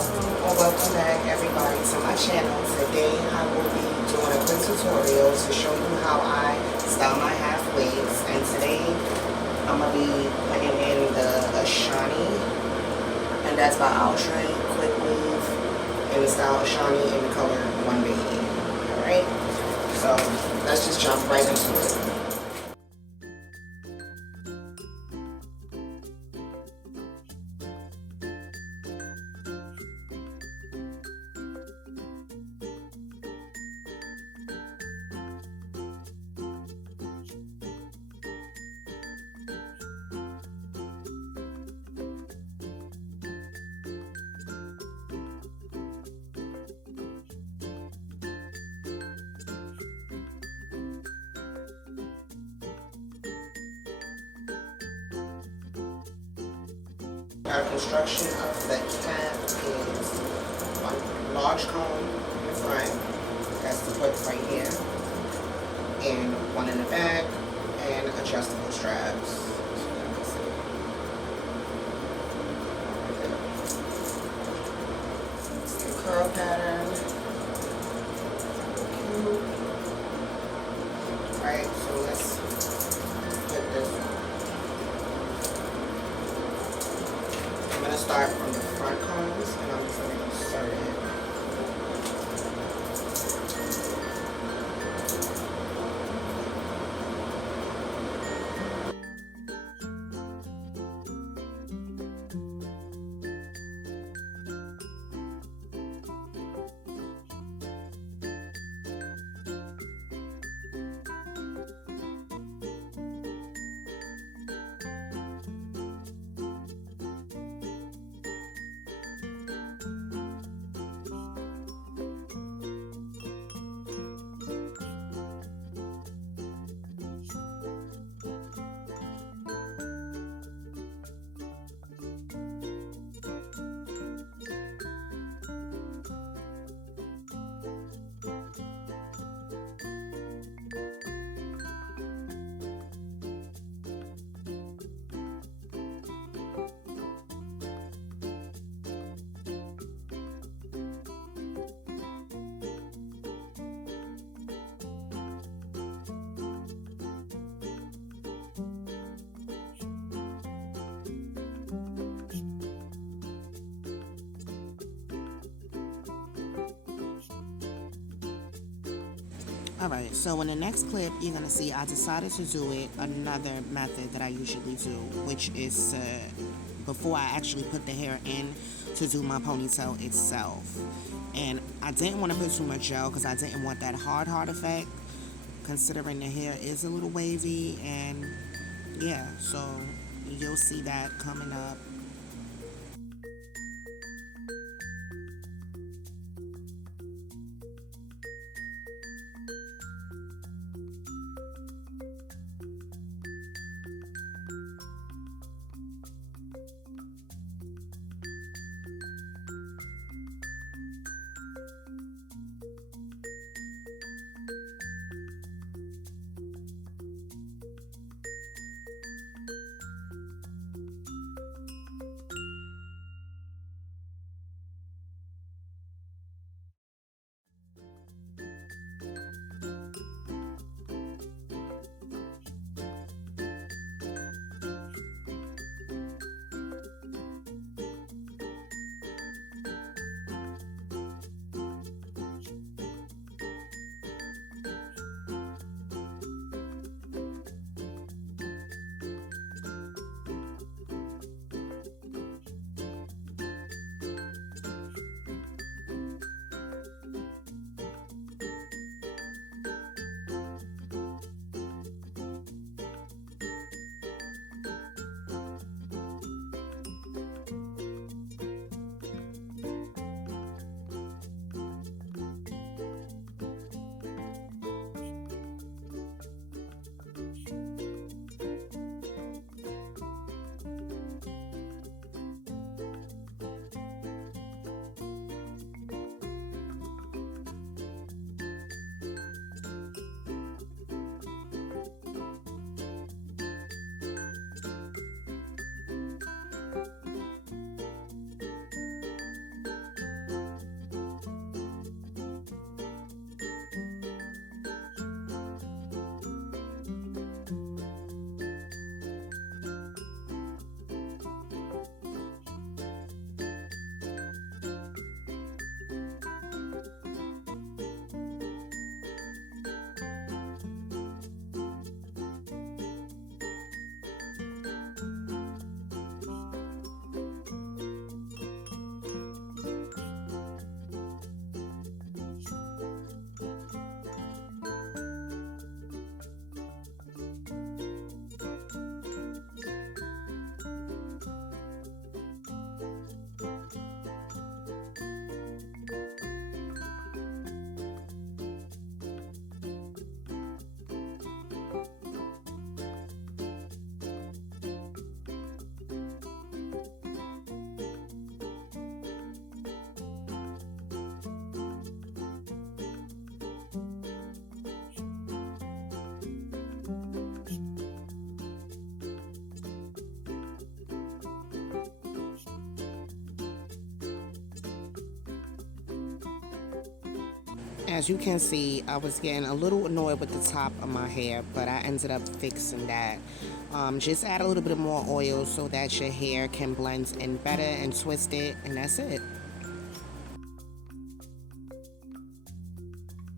Welcome back everybody to my channel. Today I will be doing a quick tutorial to show you how I style my half wigs, and today I'm going to be putting in the Ashani, and that's by Outre quick weave in the style Ashani in the color 1 Baby. Alright, so let's just jump right into it. Our construction of the cap is one large comb in the front, that's the put right here, and one in the back, and adjustable straps. It's the curl pattern. Cute. Alright, so let's put this on. I'm going to start from the front combs, and I'm just going to insert it. Alright, so in the next clip, you're going to see I decided to do it another method that I usually do, which is before I actually put the hair in, to do my ponytail itself. And I didn't want to put too much gel because I didn't want that hard effect, considering the hair is a little wavy, and yeah, so you'll see that coming up. As you can see, I was getting a little annoyed with the top of my hair, but I ended up fixing that. Just add a little bit more oil so that your hair can blend in better and twist it, and that's it.